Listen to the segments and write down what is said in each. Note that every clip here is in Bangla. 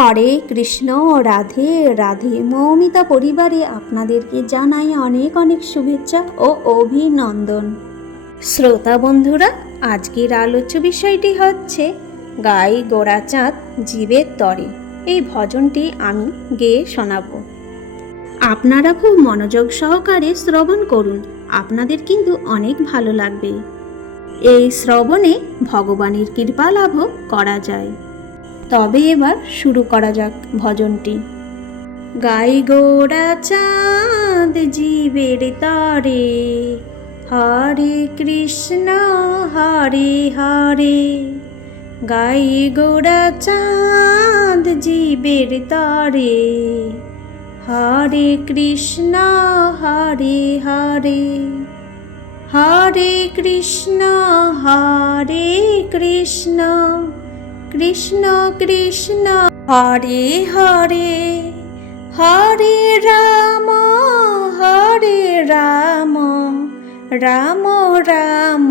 হরে কৃষ্ণ, রাধে রাধে। মৌমিতা পরিবারে আপনাদেরকে জানাই অনেক অনেক শুভেচ্ছা ও অভিনন্দন। শ্রোতা বন্ধুরা, আজকের আলোচ্য বিষয়টি হচ্ছে গাই গোড়া চাঁদ জীবের তরে। এই ভজনটি আমি গেয়ে শোনাবো। আপনারা খুব মনোযোগ সহকারে শ্রবণ করুন, আপনাদের কিন্তু অনেক ভালো লাগবে। এই শ্রবণে ভগবানের কৃপা লাভও করা যায়। তবে এবার শুরু করা যাক ভজনটি। গাই গোড়া চাঁদ জীবের তরে, হরে কৃষ্ণ, হরে হরে। গাই গোড়া চাঁদ জীবের তরে, হরে কৃষ্ণ, হরে হরে। হরে কৃষ্ণ হরে কৃষ্ণ। কৃষ্ণ কৃষ্ণ, হরে হরে হরে রাম হরে রাম রাম রাম,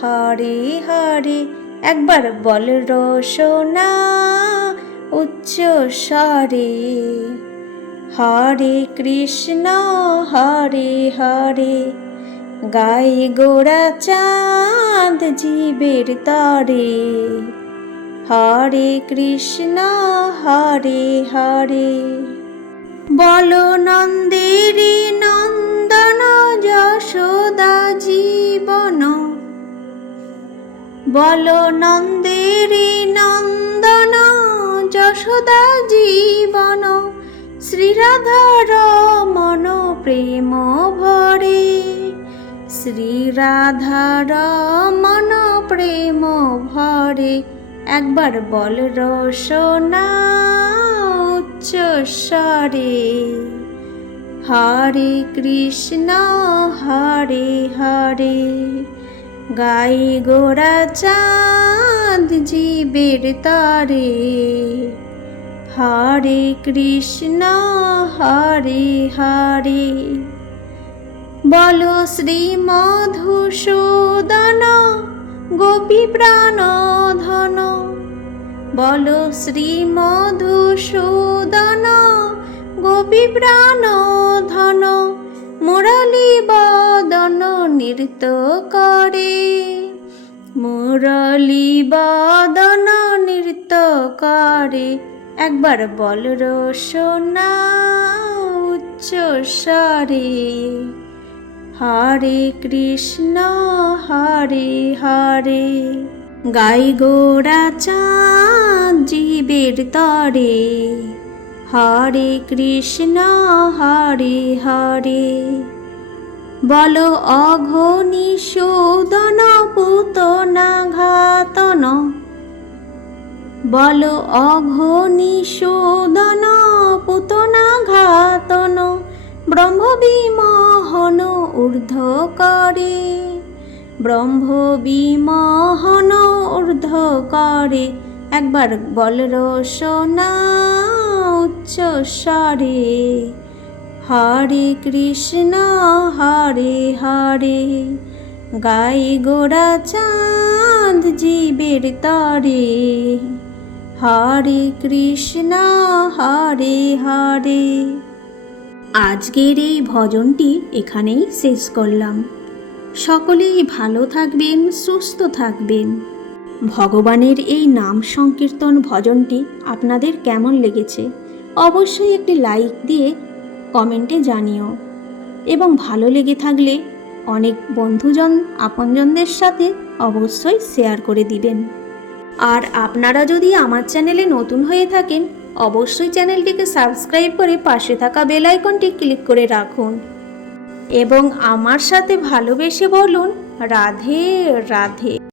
হরে হরে। একবার বল রোশনা উচ্চ স্বরে, হরে কৃষ্ণ, হরে হরে। গাই গোড়া চাঁদ জীবের তরে হরে কৃষ্ণ, হরে হরে। বল নন্দেরি নন্দন, যশোদা জীবন। বল নন্দেরি নন্দন, যশোদা জীবন। শ্রীরাধার মন প্রেম ভরে। শ্রীরাধার মন প্রেম ভরে। একবার বল রসনা উচ্চ স্বরে, হরে কৃষ্ণ, হরে হরে, গাই গোড়া চাঁদ জীবের তরে, হরে কৃষ্ণ, হরে হরে। বল শ্রী মধুসূদন, গোপী প্রাণ ধন বল শ্রী মধুসূদন, গোপী প্রাণ ধন, মুরলী বদন নৃত্য করে। মুরলী বদন নৃত্য করে। একবার বল রোশনা উচ্চ স্বরে। হরে কৃষ্ণ, হরে হরে। গাই গোড়া চাঁদ জীবের তরে হরে কৃষ্ণ, হরে হরে। বল, অঘনি শোদন পুতনা ঘাতন বল, অঘনি শোদন পুতনা ঘাতন ব্রহ্ম বিমোহন ঊর্ধ্ব করে ব্রহ্ম বিমোহন ঊর্ধ্ব করে একবার বল রোশনা উচ্চ স্বরে হরে কৃষ্ণ, হরে হরে, গাই গোড়া চাঁদ জীবের তরে, হরে কৃষ্ণ, হরে হরে। আজকের এই ভজনটি এখানেই শেষ করলাম। সকলেই ভালো থাকবেন, সুস্থ থাকবেন। ভগবানের এই নাম সংকীর্তন ভজনটি আপনাদের কেমন লেগেছে? অবশ্যই একটি লাইক দিয়ে কমেন্টে জানিও। এবং ভালো লেগে থাকলে অনেক বন্ধুজন আপনজনদের সাথে অবশ্যই শেয়ার করে দিবেন। আর আপনারা যদি আমার চ্যানেলে নতুন হয়ে থাকেন, অবশ্যই চ্যানেলটিকে সাবস্ক্রাইব করে পাশে থাকা বেল আইকনটি ক্লিক করে রাখুন। এবং আমার সাথে ভালোবেসে বলুন, রাধে রাধে।